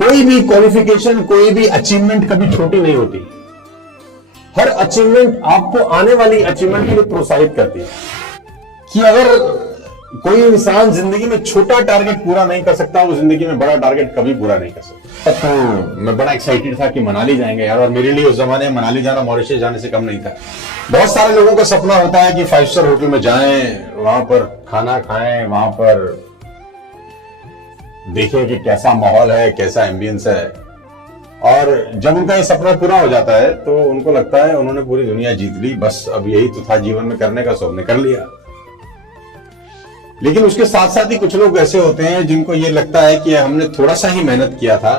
कोई भी क्वालिफिकेशन, कोई भी अचीवमेंट कभी छोटी नहीं होती। हर अचीवमेंट आपको आने वाली अचीवमेंट के लिए प्रोत्साहित करती है। कि अगर कोई इंसान जिंदगी में छोटा टारगेट पूरा नहीं कर सकता, वो जिंदगी में बड़ा टारगेट कभी पूरा नहीं कर सकता। तो मैं बड़ा एक्साइटेड था कि मनाली जाएंगे यार, और मेरे लिए उस जमाने में मनाली जाना मॉरिशस जाने से कम नहीं था। बहुत सारे लोगों का सपना होता है कि 5 स्टार होटल में जाएं, वहां पर खाना खाएं, वहां पर देखें कि कैसा माहौल है, कैसा एम्बियंस है। और जब उनका ये सपना पूरा हो जाता है तो उनको लगता है उन्होंने पूरी दुनिया जीत ली, बस अब यही तो था जीवन में करने का, सबने कर लिया। लेकिन उसके साथ साथ ही कुछ लोग ऐसे होते हैं जिनको ये लगता है कि हमने थोड़ा सा ही मेहनत किया था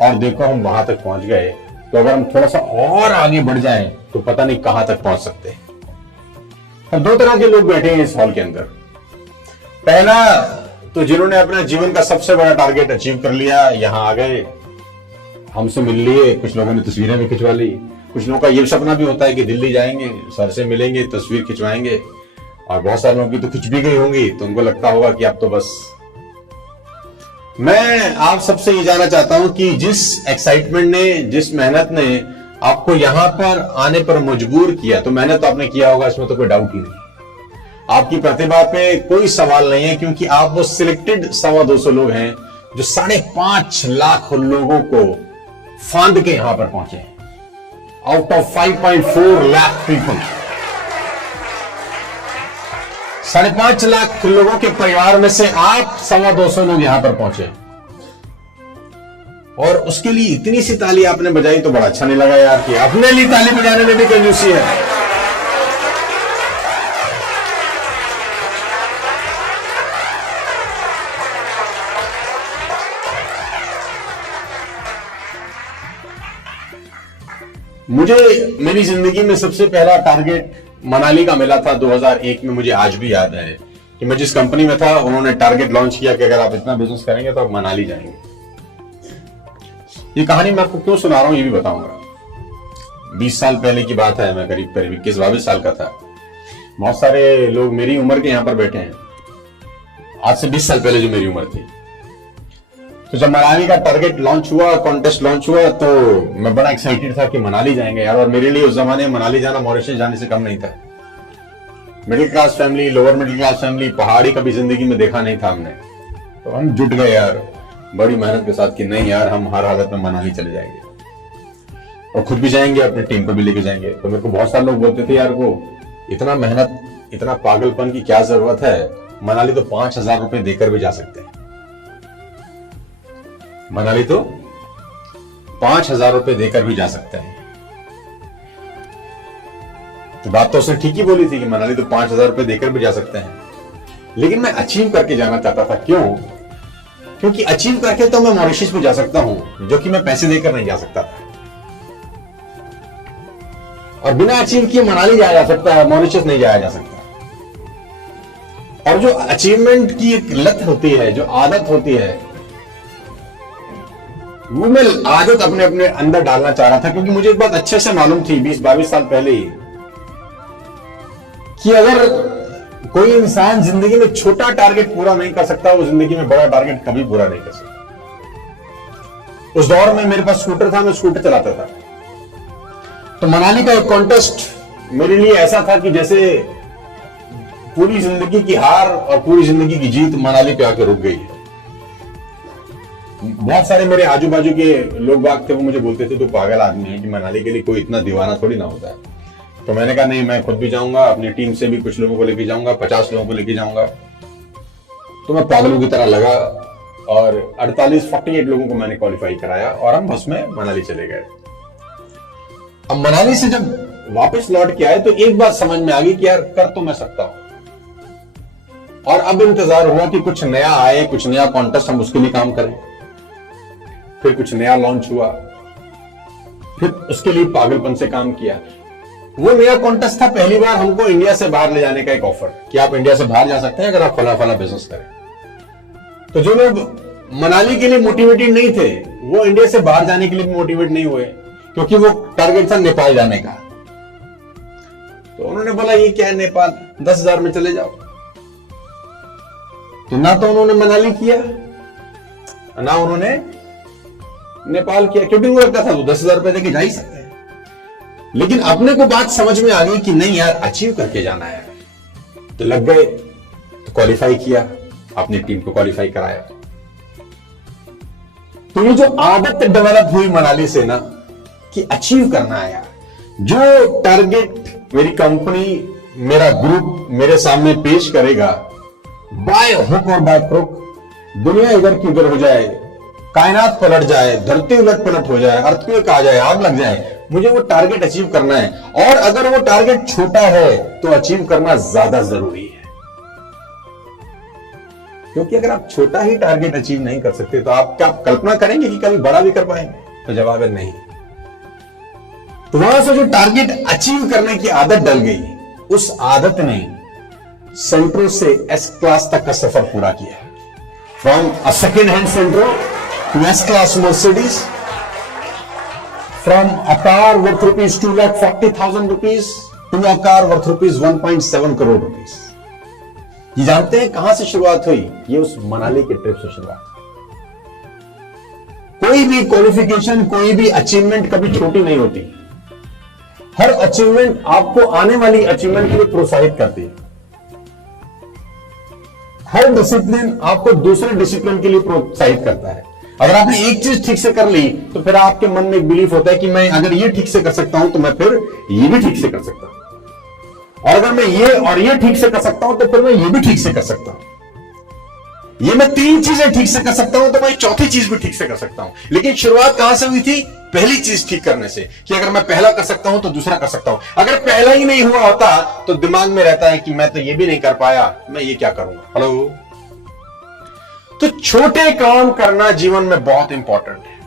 और देखो हम वहां तक पहुंच गए, तो अगर हम थोड़ा सा और आगे बढ़ जाएं तो पता नहीं कहां तक पहुंच सकते हैं। अब 2 तरह के लोग बैठे हैं इस हॉल के अंदर। पहला तो जिन्होंने अपने जीवन का सबसे बड़ा टारगेट अचीव कर लिया, यहां आ गए, हमसे मिल लिए, कुछ लोगों ने तस्वीरें भी खिंचवा ली। कुछ लोगों का ये सपना भी होता है कि दिल्ली जाएंगे, सर से मिलेंगे, तस्वीर खिंचवाएंगे। और बहुत सारे लोगों की तो खिंच भी गई होंगी, तो उनको लगता होगा कि अब तो बस। मैं आप सबसे ये जानना चाहता हूं कि जिस एक्साइटमेंट ने, जिस मेहनत ने आपको यहां पर आने पर मजबूर किया, तो मेहनत तो आपने किया होगा, इसमें तो कोई डाउट ही नहीं। आपकी प्रतिभा पे कोई सवाल नहीं है, क्योंकि आप वो सिलेक्टेड 225 लोग हैं जो 5.5 लाख लोगों को फांद के यहां पर पहुंचे, out of 5.4 lakh people. 5.5 lakh लोगों के परिवार में से आप 225 लोग यहां पर पहुंचे, और उसके लिए इतनी सी ताली आपने बजाई तो बड़ा अच्छा नहीं लगा यार, कि अपने लिए ताली बजाने में भी कंजूसी है। मुझे मेरी जिंदगी में सबसे पहला टारगेट मनाली का मिला था 2001 में। मुझे आज भी याद है कि मैं जिस कंपनी में था, उन्होंने टारगेट लॉन्च किया कि अगर आप इतना बिजनेस करेंगे तो आप मनाली जाएंगे। ये कहानी मैं आपको क्यों सुना रहा हूं ये भी बताऊंगा। 20 साल पहले की बात है, मैं करीब 21-22 साल का था। बहुत सारे लोग मेरी उम्र के यहां पर बैठे हैं, आज से 20 साल पहले जो मेरी उम्र थी। तो जब मनाली का टारगेट लॉन्च हुआ, कॉन्टेस्ट लॉन्च हुआ, तो मैं बड़ा एक्साइटेड था कि मनाली जाएंगे यार, और मेरे लिए उस जमाने में मनाली जाना मॉरिशस जाने से कम नहीं था। Middle class family, lower middle class family, पहाड़ी कभी जिंदगी में देखा नहीं था हमने, तो हम जुट गए यार बड़ी मेहनत के साथ कि नहीं यार हम हर हालत में मनाली चले जाएंगे, और खुद भी जाएंगे, अपनी टीम को भी लेके जाएंगे। तो मेरे को बहुत सारे लोग बोलते थे यार को इतना मेहनत, इतना पागलपन की क्या जरूरत है, मनाली तो 5,000 रुपए देकर भी जा सकते हैं। मनाली तो 5,000 रुपए देकर भी जा सकते हैं। तो बात तो उसने ठीक ही बोली थी कि मनाली तो 5,000 रुपए देकर भी जा सकते हैं, लेकिन मैं अचीव करके जाना चाहता था। क्यों? क्योंकि अचीव करके तो मैं मॉरिशस में जा सकता हूं, जो कि मैं पैसे देकर नहीं जा सकता था, और बिना अचीव किए मनाली जाया जा सकता है, मॉरिशस नहीं जाया जा सकता। और जो अचीवमेंट की एक लत होती है, जो आदत होती है, वो मैं आदत अपने अपने अंदर डालना चाह रहा था। क्योंकि मुझे एक बात अच्छे से मालूम थी 20-22 साल पहले ही, कि अगर कोई इंसान जिंदगी में छोटा टारगेट पूरा नहीं कर सकता, वो जिंदगी में बड़ा टारगेट कभी पूरा नहीं कर सकता। उस दौर में मेरे पास स्कूटर था, मैं स्कूटर चलाता था। तो मनाली का एक कॉन्टेस्ट मेरे लिए ऐसा था कि जैसे पूरी जिंदगी की हार और पूरी जिंदगी की जीत मनाली पे आके रुक गई है। बहुत सारे मेरे आजू बाजू के लोग बाग थे, वो मुझे बोलते थे तू पागल आदमी है, कि मनाली के लिए कोई इतना दीवाना थोड़ी ना होता है। तो मैंने कहा नहीं, मैं खुद भी जाऊंगा, अपनी टीम से भी कुछ लोगों को लेके जाऊंगा, 50 लोगों को लेके जाऊंगा। तो मैं पागलों की तरह लगा, और 48 लोगों को मैंने क्वालिफाई कराया, और हम बस में मनाली चले गए। अब मनाली से जब वापस लौट के आए तो एक बात समझ में आ गई कि यार कर तो मैं सकता हूं। और अब इंतजार हुआ कि कुछ नया आए, कुछ नया कॉन्टेस्ट, हम उसके लिए काम करें। फिर कुछ नया लॉन्च हुआ, फिर उसके लिए पागलपन से काम किया। वो नया कॉन्टेस्ट था, पहली बार हमको इंडिया से बाहर ले जाने का एक ऑफर, कि आप इंडिया से बाहर जा सकते हैं अगर आप फला फला बिजनेस करें। तो जो लोग मनाली के लिए मोटिवेटेड नहीं थे, वो इंडिया से बाहर जाने के लिए मोटिवेट नहीं हुए, क्योंकि वो टारगेट था नेपाल जाने का। तो उन्होंने बोला ये क्या है नेपाल, 10,000 में चले जाओ। तो ना तो उन्होंने मनाली किया, ना उन्होंने नेपाल किया, क्योंकि वो लगता था वो 10,000 रुपए देके जा ही सकते हैं। लेकिन अपने को बात समझ में आ गई कि नहीं यार, अचीव करके जाना है, तो लग गए, तो क्वालिफाई किया, अपनी टीम को क्वालिफाई कराया। तो ये जो आदत डेवलप हुई मनाली से ना कि अचीव करना है यार, जो टारगेट मेरी कंपनी, मेरा ग्रुप मेरे सामने पेश करेगा, बाय हुक और बाय क्रुक, दुनिया इधर की उधर हो जाए, कायनात पलट जाए, धरती उलट पलट हो जाए, अर्थक्वेक आ जाए, आग लग जाए, मुझे वो टारगेट अचीव करना है। और अगर वो टारगेट छोटा है तो अचीव करना ज्यादा जरूरी है, क्योंकि अगर आप छोटा ही टारगेट अचीव नहीं कर सकते तो आप क्या कल्पना करेंगे कि कभी बड़ा भी कर पाएंगे? तो जवाब है नहीं। तो वहां से जो टारगेट अचीव करने की आदत डल गई, उस आदत ने सेंट्रो से एस क्लास तक का सफर पूरा किया। From a second hand Santro to S class Mercedes, from a car worth rupees 2,40,000 rupees to a car worth rupees 1.7 crore rupees. ये जानते हैं कहां से शुरुआत हुई? ये उस मनाली के ट्रिप से शुरुआत हुई। कोई भी क्वालिफिकेशन, कोई भी अचीवमेंट कभी छोटी नहीं होती। हर अचीवमेंट आपको आने वाली अचीवमेंट के लिए प्रोत्साहित करती है। हर डिसिप्लिन आपको दूसरे डिसिप्लिन के लिए प्रोत्साहित करता है। अगर आपने एक चीज ठीक से कर ली तो फिर आपके मन में एक बिलीफ होता है कि मैं अगर ये ठीक से कर सकता हूं तो मैं फिर ये भी ठीक से कर सकता हूं, और अगर मैं ये और ये ठीक से कर सकता हूं तो फिर मैं ये भी ठीक से कर सकता हूं। ये मैं 3 चीजें ठीक से कर सकता हूं तो मैं चौथी चीज भी ठीक से कर सकता हूं। लेकिन शुरुआत कहां से हुई थी? पहली चीज ठीक करने से, कि अगर मैं पहला कर सकता हूं तो दूसरा कर सकता हूं। अगर पहला ही नहीं हुआ होता तो दिमाग में रहता है कि मैं तो ये भी नहीं कर पाया, मैं ये क्या करूंगा। हेलो, तो छोटे काम करना जीवन में बहुत इंपॉर्टेंट है।